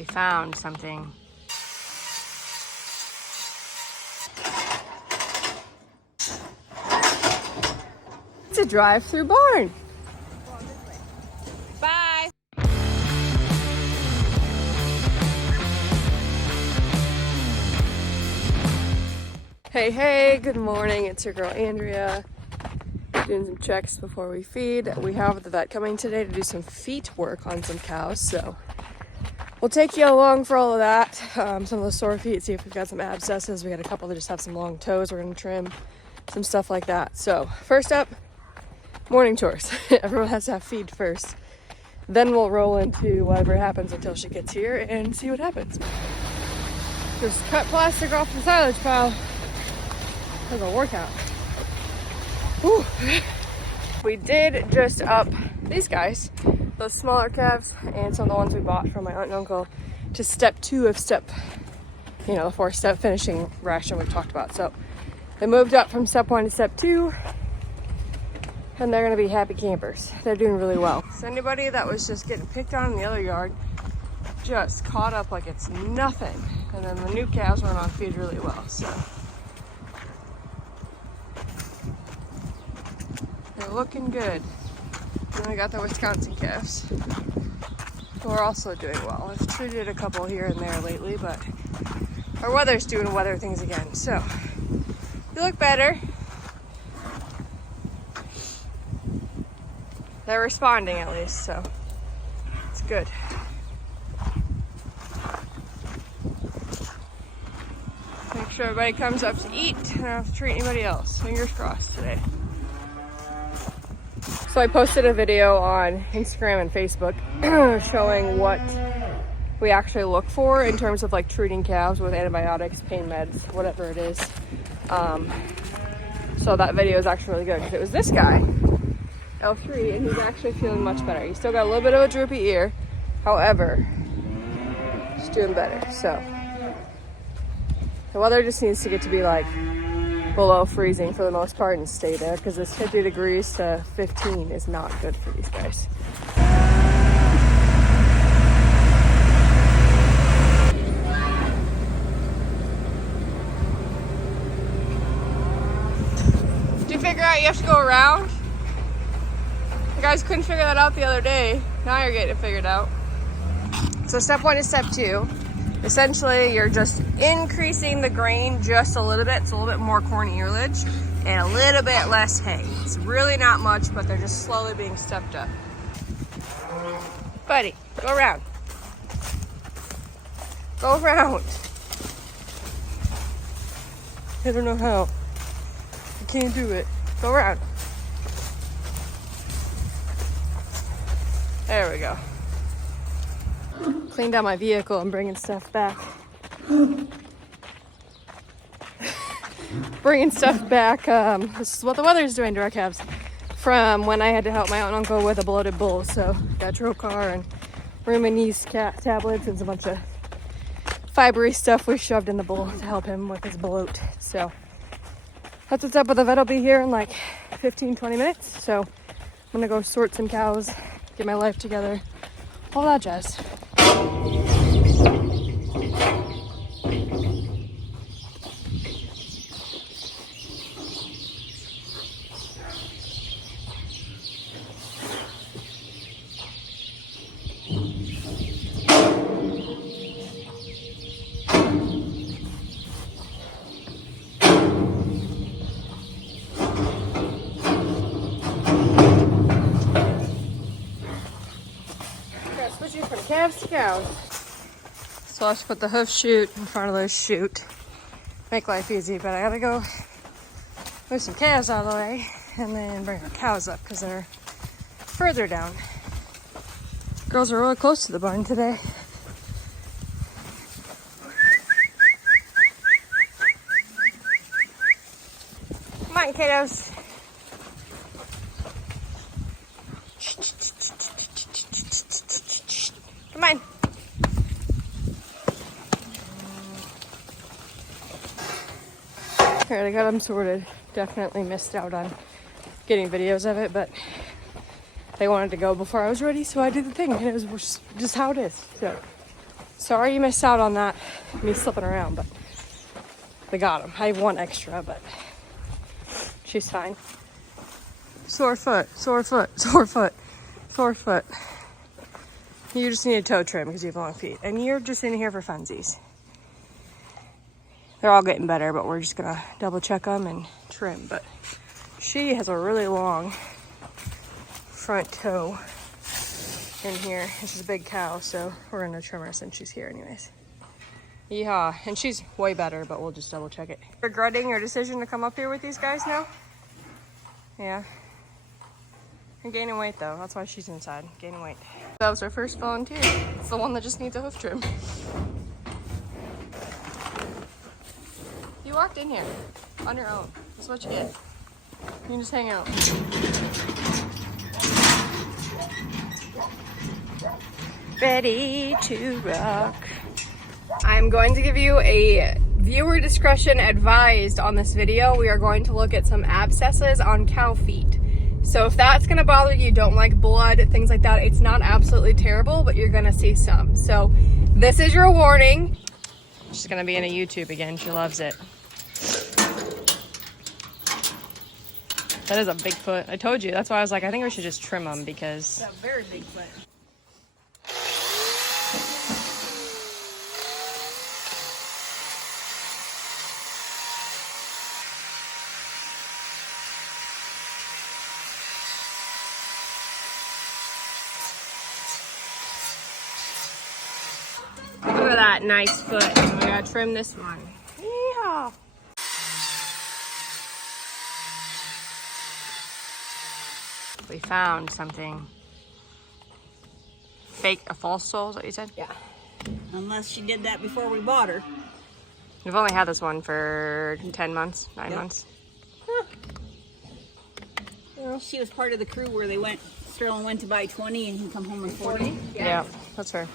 we found something. It's a drive-through barn. Bye. Hey, good morning. It's your girl Andrea. Doing some checks before we feed. We have the vet coming today to do some feet work on some cows, so we'll take you along for all of that. Some of the sore feet, see if we've got some abscesses. We got a couple that just have some long toes we're gonna trim, some stuff like that. So first up, morning chores. Everyone has to have feed first. Then we'll roll into whatever happens until she gets here and see what happens. Just cut plastic off the silage pile. That's a workout. Whew. We did just up these guys, those smaller calves, and some of the ones we bought from my aunt and uncle to step 2 of the 4-step finishing ration we talked about. So they moved up from step 1 to step 2, and they're gonna be happy campers. They're doing really well. So anybody that was just getting picked on in the other yard just caught up like it's nothing. And then the new calves went on feed really well, so. They're looking good. And we got the Wisconsin calves, who are also doing well. I've treated a couple here and there lately, but our weather's doing weather things again. So, you look better. They're responding at least, so it's good. Make sure everybody comes up to eat and I don't have to treat anybody else. Fingers crossed today. So I posted a video on Instagram and Facebook showing what we actually look for in terms of like treating calves with antibiotics, pain meds, whatever it is. So that video is actually really good because it was this guy, L3, and he's actually feeling much better. He's still got a little bit of a droopy ear, however, he's doing better. So the weather just needs to get to be like below freezing for the most part and stay there, because this 50 degrees to 15 is not good for these guys. Did you figure out you have to go around? You guys couldn't figure that out the other day. Now you're getting it figured out. So step 1 is step 2. Essentially, you're just increasing the grain just a little bit. It's a little bit more corn earlage and a little bit less hay. It's really not much, but they're just slowly being stepped up. Buddy, go around. Go around. I don't know how. I can't do it. Go around. There we go. Cleaned out my vehicle. I'm bringing stuff back. Bringing stuff back. This is what the weather's doing to our calves. From when I had to help my aunt and uncle with a bloated bull. So got trocar and Ruminese tablets and a bunch of fibery stuff we shoved in the bull to help him with his bloat. So that's what's up. With the vet will be here in like 15-20 minutes. So I'm gonna go sort some cows, get my life together, all that jazz. Switching from calves to cows. So I'll just put the hoof chute in front of those chute. Make life easy, but I gotta go move some calves out of the way and then bring our cows up because they're further down. Girls are really close to the barn today. Come on, kiddos. Come on. Alright, I got them sorted. Definitely missed out on getting videos of it, but they wanted to go before I was ready, so I did the thing, and it was just how it is. So Sorry you missed out on that, me slipping around, but they got him. I have one extra, but she's fine. Sore foot, sore foot, sore foot, sore foot. You just need a toe trim because you have long feet. And you're just in here for funsies. They're all getting better, but we're just gonna double check them and trim. But she has a really long front toe in here. And she's a big cow, so we're gonna trim her since she's here anyways. Yeehaw. And she's way better, but we'll just double check it. Regretting your decision to come up here with these guys now? Yeah. You're gaining weight though, that's why she's inside, gaining weight. That was our first volunteer. It's the one that just needs a hoof trim. You walked in here on your own. That's what you get. You can just hang out. Ready to rock. I'm going to give you a viewer discretion advised on this video. We are going to look at some abscesses on cow feet. So if that's gonna bother you, don't like blood, things like that, it's not absolutely terrible, but you're gonna see some. So this is your warning. She's gonna be in a YouTube again, she loves it. That is a big foot. I told you, that's why I was like, I think we should just trim them because... That's a very big foot. Look at that nice foot. We gotta trim this one. Yeehaw. We found something. Fake, a false sole, is that what you said? Yeah. Unless she did that before we bought her. We've only had this one for 10 months, 9 months. Huh. Well, she was part of the crew where they went, Sterling went to buy 20 and he come home with 40. Yeah, that's her.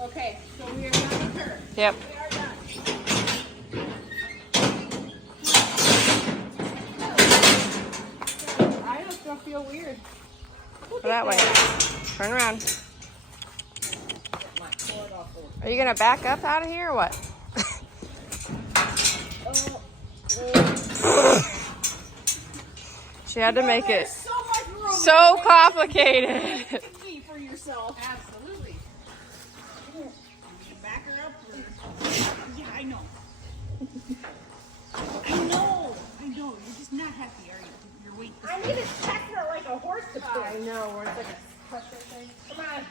Okay, so we are done with her. Yep. We are done. I just don't feel weird. Go that way. Turn around. Are you gonna back up out of here or what? She had to make it so complicated. For yourself. Absolutely. Back her up. Yeah, I know. I know. You're just not happy, are you? Your weight. I need to check her like a horse to push. I know, where it's like a pressure thing. Come on.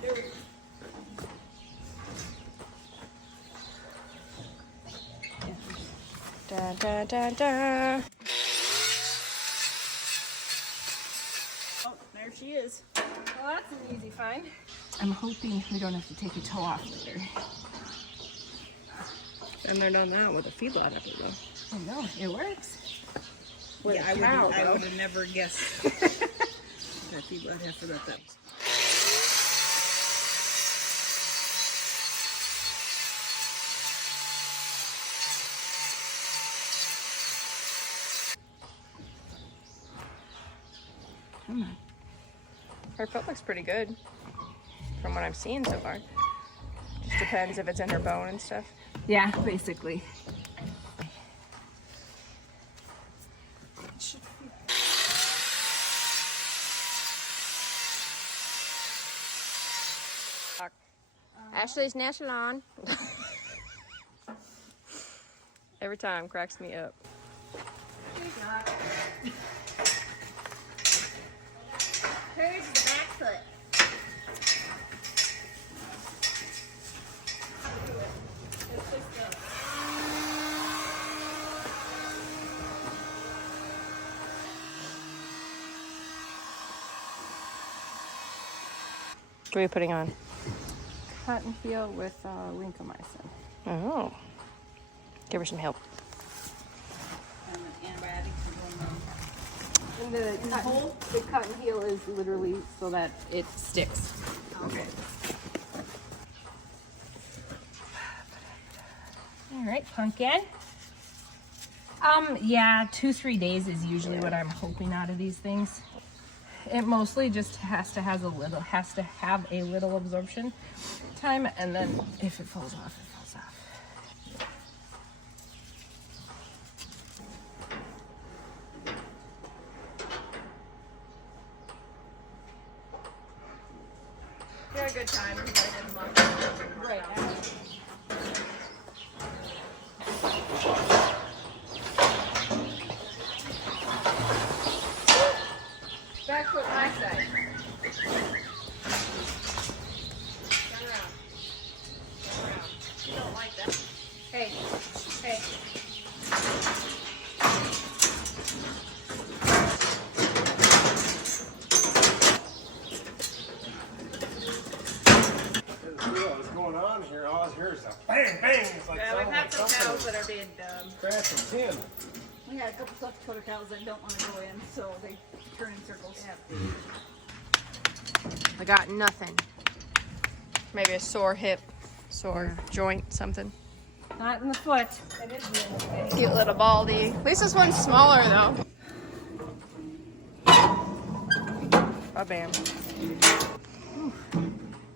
There we go. Da, da, da, da. Oh, there she is. Well, that's an easy find. I'm hoping we don't have to take a toe off later. And they're done that with a feedlot of it though. Oh no, it works. With Yeah, a cow, I would have never guessed that feedlot had for that. Come on. Her foot looks pretty good from what I've seen so far. Just depends if it's in her bone and stuff. Yeah, basically. Ashley's nail salon. Every time cracks me up. Here's the back foot. What are you putting on? Cotton heel with lincomycin. Oh. Give her some help. And antibiotics are going on. And the cotton heel is literally so that it sticks. Okay. Yeah. All right, Pumpkin. Yeah, 2-3 days is usually what I'm hoping out of these things. It mostly just has to have a little absorption time, and then if it falls off, it falls off. You had a good time. Right. Back foot my side. Turn around. Turn around. You don't like that. Hey. Hey. What's going on here? All I hear is a bang, bang. It's like Yeah, we've had some cows that are being dumb. crashing tin. We had a couple South Dakota cows that don't want to go in, so they turn in circles. I got nothing. Maybe a sore hip, sore joint, something. Not in the foot. Cute little baldy. At least this one's smaller though. Oh, bam.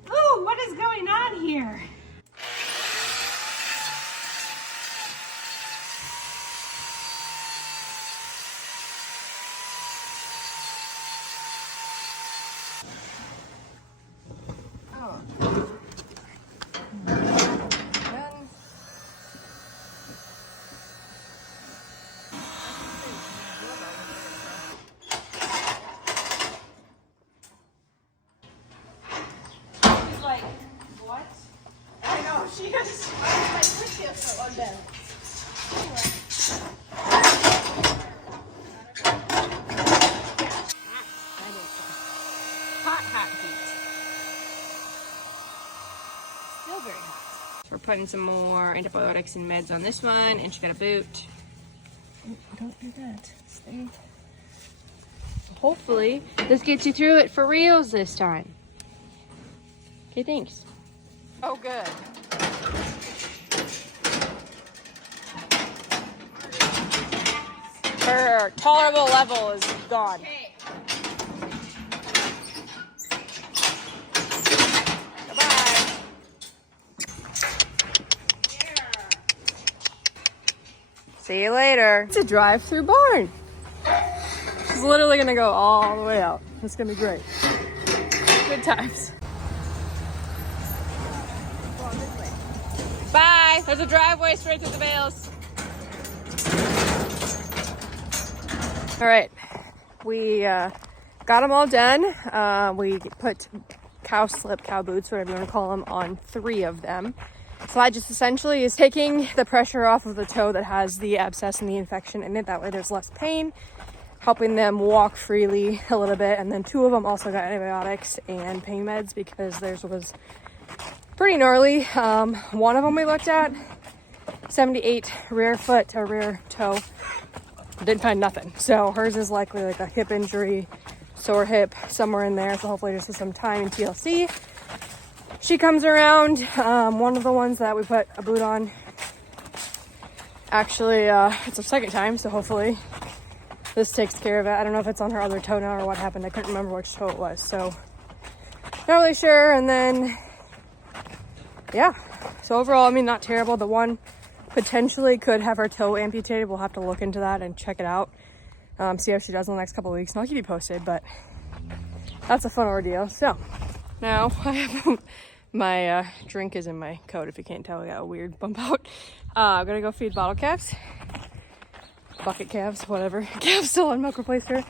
Ooh, what is going on here? Oh. Done. He's like, what? I know, she is. My foot is so unbalanced. Hot heat. Still very hot. So we're putting some more antibiotics and meds on this one, and she got a boot. Don't do that. Stay. Hopefully, this gets you through it for reals this time. Okay, thanks. Oh, good. Her tolerable level is gone. Bye-bye. See you later. It's a drive-through barn. She's literally gonna go all the way out. It's gonna be great. Good times. Bye. There's a driveway straight to the bales. All right, we got them all done. We put cow boots, whatever you want to call them, on 3 of them. So that just essentially is taking the pressure off of the toe that has the abscess and the infection in it. That way there's less pain, helping them walk freely a little bit. And then 2 of them also got antibiotics and pain meds because theirs was pretty gnarly. One of them we looked at, 78 rear foot or rear toe. Didn't find nothing. So hers is likely like a hip injury, sore hip, somewhere in there. So hopefully just with some time in TLC, she comes around. One of the ones that we put a boot on, actually, it's her second time. So hopefully this takes care of it. I don't know if it's on her other toe now or what happened. I couldn't remember which toe it was. So not really sure. And then, yeah. So overall, I mean, not terrible. The one potentially could have her toe amputated. We'll have to look into that and check it out. See how she does in the next couple of weeks. And I'll keep you posted, but that's a fun ordeal. So now I have my drink is in my coat. If you can't tell, I got a weird bump out. I'm gonna go feed bottle calves, bucket calves, whatever. Calves still on milk replacer,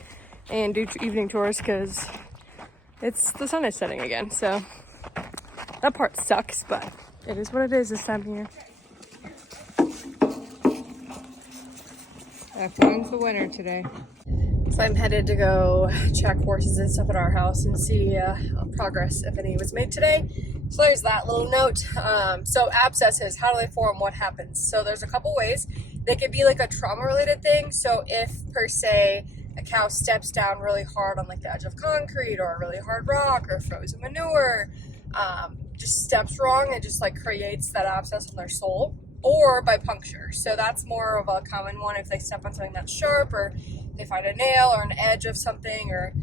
and do evening chores because the sun is setting again. So that part sucks, but it is what it is this time of year. F1's the winner today. So I'm headed to go check horses and stuff at our house and see progress, if any, was made today. So there's that little note. So abscesses, how do they form? What happens? So there's a couple ways. They could be like a trauma-related thing. So if, per se, a cow steps down really hard on like the edge of concrete or a really hard rock or frozen manure, just steps wrong and just like creates that abscess on their sole. or by puncture. So that's more of a common one if they step on something that's sharp, or they find a nail or an edge of something, or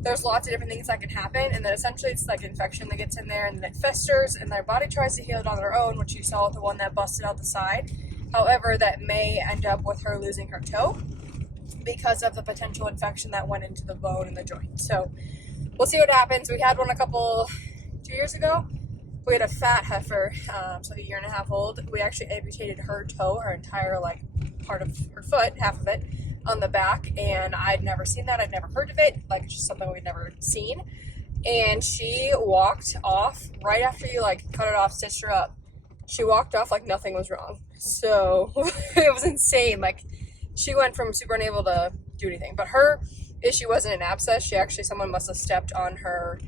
there's lots of different things that can happen. And then essentially it's like infection that gets in there and then it festers and their body tries to heal it on their own, which you saw with the one that busted out the side. However, that may end up with her losing her toe because of the potential infection that went into the bone and the joint. So we'll see what happens. We had one 2 years ago. We had a fat heifer, so 1.5 years old. We actually amputated her toe, her entire like part of her foot, half of it, on the back, and I'd never seen that. I'd never heard of it. Like, it's just something we'd never seen. And she walked off right after you like cut it off, stitched her up. She walked off like nothing was wrong. So it was insane. Like, she went from super unable to do anything. But her issue wasn't an abscess. Someone must have stepped on her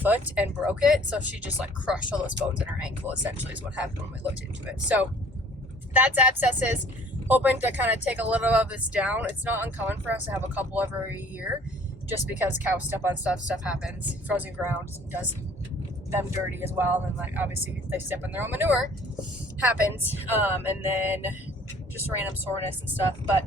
foot and broke it. So she just like crushed all those bones in her ankle, essentially, is what happened when we looked into it. So that's abscesses. Hoping to kind of take a little of this down. It's not uncommon for us to have a couple every year, just because cows step on stuff happens. Frozen ground does them dirty as well, and then like obviously if they step in their own manure, happens. And then just random soreness and stuff. But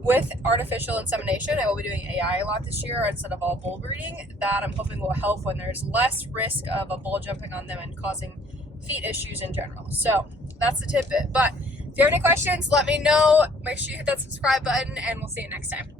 with artificial insemination, I will be doing AI a lot this year instead of all bull breeding. That I'm hoping will help when there's less risk of a bull jumping on them and causing feet issues in general. So that's the tidbit. But if you have any questions, let me know. Make sure you hit that subscribe button, and we'll see you next time.